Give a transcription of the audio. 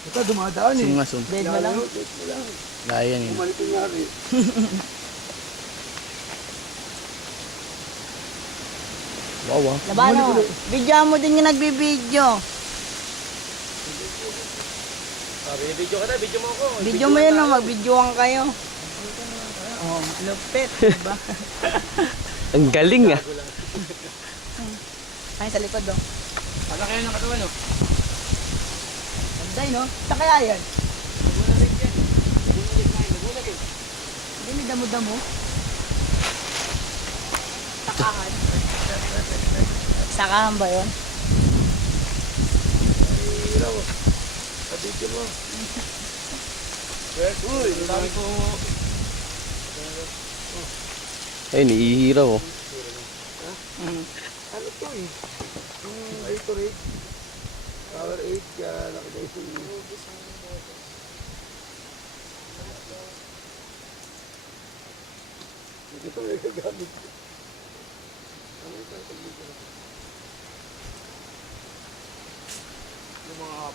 Ito, dumadaan eh. Zoom nga, zoom. Dead mo lang. Gaya yun. Bumalik ko nga rin. Wow, ah. Labano, video mo din yung nagbibideo. Video ka na, video mo ako. Video mo yun, mag-videoan kayo. Oh, lupit, diba? Ang galing ah. Ay, sa likod, oh. Ano kayo ng katawan, no? Anday, no? Sa kaya yan? Nagulag yan. Nagulag eh. Hindi, may damo-damo. Sakahan. Sakahan ba yun? Ay, hiraw. Sa video mo. Uy, sabi ko. Ayun, ihihiraw oh. Ano to eh? Yung Gatorade. Power 8, kaya nakita yung ito may gagamit. Ano yung mga